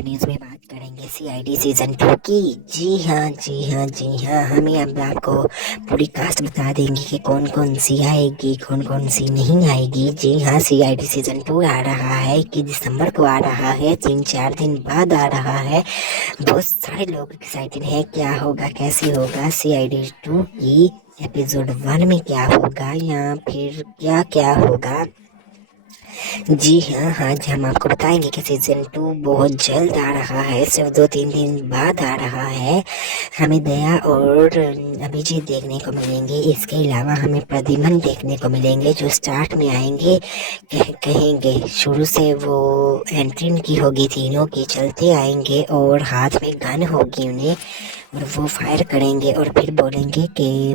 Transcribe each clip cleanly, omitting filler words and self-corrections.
Star news में बात करेंगे सीआईडी सीजन 2 की। जी हाँ, हमें अब आपको पूरी कास्ट बता देंगे कि कौन कौन सी आएगी, कौन कौन सी नहीं आएगी। जी हाँ, सीआईडी सीजन 2 आ रहा है, 21 दिसंबर को आ रहा है, 3-4 दिन बाद आ रहा है। बहुत सारे लोग एक्साइटेड हैं, क्या होगा, कैसे होगा सीआईडी 2 की एपिसोड 1 में क्या होगा या फिर क्या क्या होगा। जी हाँ, आज हम आपको बताएंगे कि सीजन 2 बहुत जल्द आ रहा है, सिर्फ 2-3 दिन बाद आ रहा है। हमें दया और अभिजीत देखने को मिलेंगे। इसके अलावा हमें प्रद्युम्न देखने को मिलेंगे, जो स्टार्ट में आएंगे। कहेंगे शुरू से वो एंट्री की होगी, तीनों की चलते आएंगे और हाथ में गन होगी उन्हें, और वो फायर करेंगे और फिर बोलेंगे कि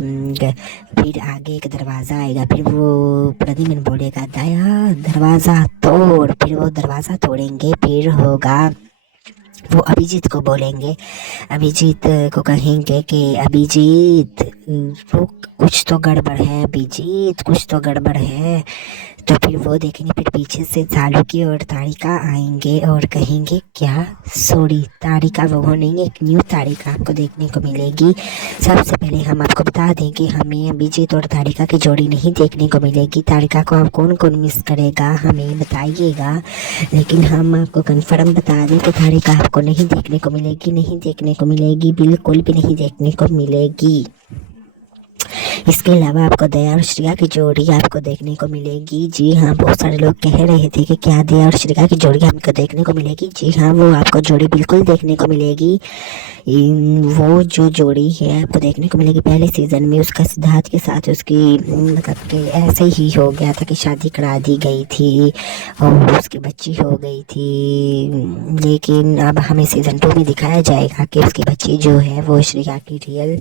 फिर आगे एक दरवाज़ा आएगा, फिर वो प्रद्युम्न बोलेगा दया दरवाज़ा तोड़, फिर वो दरवाज़ा तोड़ेंगे। फिर होगा वो अभिजीत को बोलेंगे, अभिजीत को कहेंगे कि अभिजीत वो कुछ तो गड़बड़ है, अभिजीत कुछ तो गड़बड़ है। तो फिर वो देखेंगे, फिर पीछे से सालुकी और तारिका आएंगे और कहेंगे क्या, सॉरी तारिका वो नहीं, एक न्यू तारिका आपको देखने को मिलेगी। सबसे पहले हम आपको बता दें कि हमें अभिजीत और तारिका की जोड़ी नहीं देखने को मिलेगी। तारिका को आप कौन कौन मिस करेगा हमें बताइएगा, लेकिन हम आपको कंफर्म बता दें कि तारिका आपको नहीं देखने को मिलेगी, बिल्कुल भी नहीं देखने को मिलेगी। इसके अलावा आपको दया और श्रेया की जोड़ी आपको देखने को मिलेगी। जी हाँ, बहुत सारे लोग कह रहे थे कि क्या दया और श्रेया की जोड़ी हमको देखने को मिलेगी। जी हाँ, वो आपको जोड़ी बिल्कुल देखने को मिलेगी। वो जो जोड़ी है आपको देखने को मिलेगी। पहले सीजन में उसका सिद्धार्थ के साथ उसकी मतलब कि ऐसे ही हो गया था कि शादी करा दी गई थी और उसकी बच्ची हो गई थी, लेकिन अब हमें सीजन 2 में दिखाया जाएगा कि उसकी बच्ची जो है वो श्रेया की रियल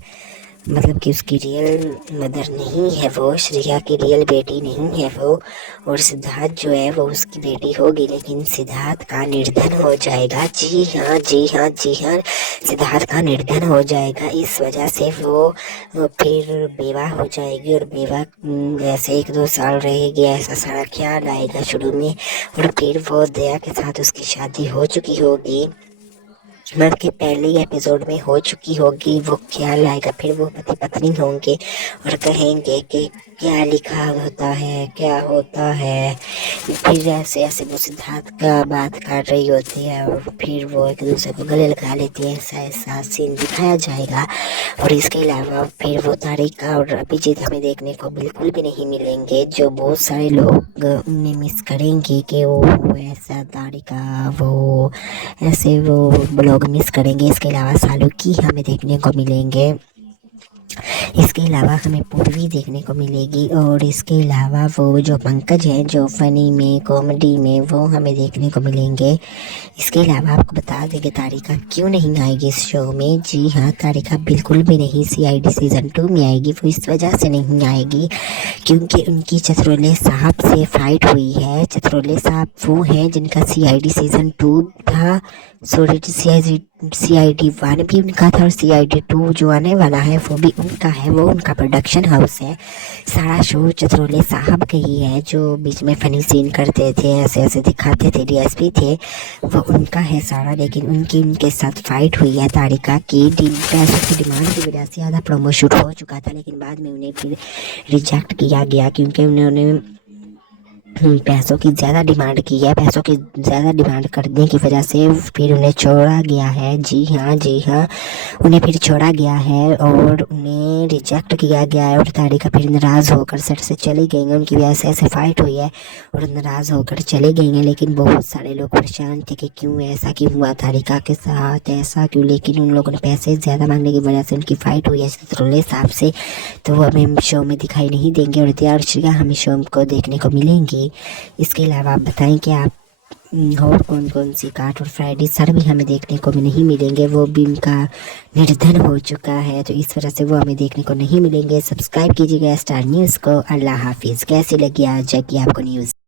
मतलब कि उसकी रियल मदर नहीं है, वो श्रेया की रियल बेटी नहीं है वो, और सिद्धार्थ जो है वो उसकी बेटी होगी, लेकिन सिद्धार्थ का निर्धन हो जाएगा। जी हाँ, सिद्धार्थ का निर्धन हो जाएगा। इस वजह से वो फिर बेवा हो जाएगी और बेवा ऐसे 1-2 साल रहेगी, ऐसा सारा ख्याल आएगा शुरू में, और फिर वो दया के साथ उसकी शादी हो चुकी होगी, मतलब कि पहले ही एपिसोड में हो चुकी होगी। वो ख्याल आएगा, फिर वो पति पत्नी होंगे और कहेंगे कि क्या लिखा होता है, क्या होता है। फिर ऐसे वो सिद्धार्थ का बात कर रही होती है और फिर वो एक दूसरे को गले लगा लेती है, ऐसा सीन दिखाया जाएगा। और इसके अलावा फिर वो तारिका और अभिजीत हमें देखने को बिल्कुल भी नहीं मिलेंगे, जो बहुत सारे लोग उन्हें मिस करेंगे कि वो ऐसा तारिका वो ऐसे वो लोग मिस करेंगे। इसके अलावा सालुकी हमें देखने को मिलेंगे, इसके अलावा हमें पूर्वी देखने को मिलेगी, और इसके अलावा वो जो पंकज है जो फनी में कॉमेडी में वो हमें देखने को मिलेंगे। इसके अलावा आपको बता देंगे तारिका क्यों नहीं आएगी इस शो में। जी हाँ, तारिका बिल्कुल भी नहीं सीआईडी सीजन 2 में आएगी। वो इस वजह से नहीं आएगी क्योंकि उनकी चतरोले साहब से फाइट हुई है। चतरोले साहब वो हैं जिनका सीआईडी सीजन 2 था, सॉरी सीआईडी 1 भी उनका था, और सीआईडी 2 जो आने वाला है वो भी उनका है। वो उनका प्रोडक्शन हाउस है। सारा शो चतरोले साहब का ही है, जो बीच में फनी सीन करते थे, ऐसे दिखाते थे, डीएसपी थे, वो उनका है सारा। लेकिन उनके साथ फाइट हुई है तारिका की। पैसों की डिमांड की वजह से ज़्यादा प्रोमो शूट हो चुका था, लेकिन बाद में उन्हें फिर रिजेक्ट किया गया क्योंकि उन्होंने पैसों की ज़्यादा डिमांड की है। पैसों की ज़्यादा डिमांड करने की वजह से फिर उन्हें छोड़ा गया है। जी हाँ, उन्हें फिर छोड़ा गया है और उन्हें रिजेक्ट किया गया है, और तारिका फिर नाराज़ होकर सेट से चली गई हैं। उनकी वजह से ऐसे फाइट हुई है और नाराज़ होकर चली गई हैं। लेकिन बहुत सारे लोग परेशान थे कि क्यों ऐसा क्यों हुआ तारिका के साथ, ऐसा क्यों, लेकिन उन लोगों ने पैसे ज़्यादा मांगने की वजह से उनकी फ़ाइट हुई है चतरोले साहब से, तो वो हमें शो में दिखाई नहीं देंगे, और दया और श्रेया हमें शो को देखने को मिलेंगी। इसके अलावा आप बताएं कि आप और कौन कौन सी काट और फ्राइडे सर भी हमें देखने को नहीं मिलेंगे। वो भी उनका निर्धन हो चुका है, तो इस वजह से वो हमें देखने को नहीं मिलेंगे। सब्सक्राइब कीजिएगा स्टार न्यूज़ को। अल्लाह हाफिज़। कैसी लगी आज की आपको न्यूज़?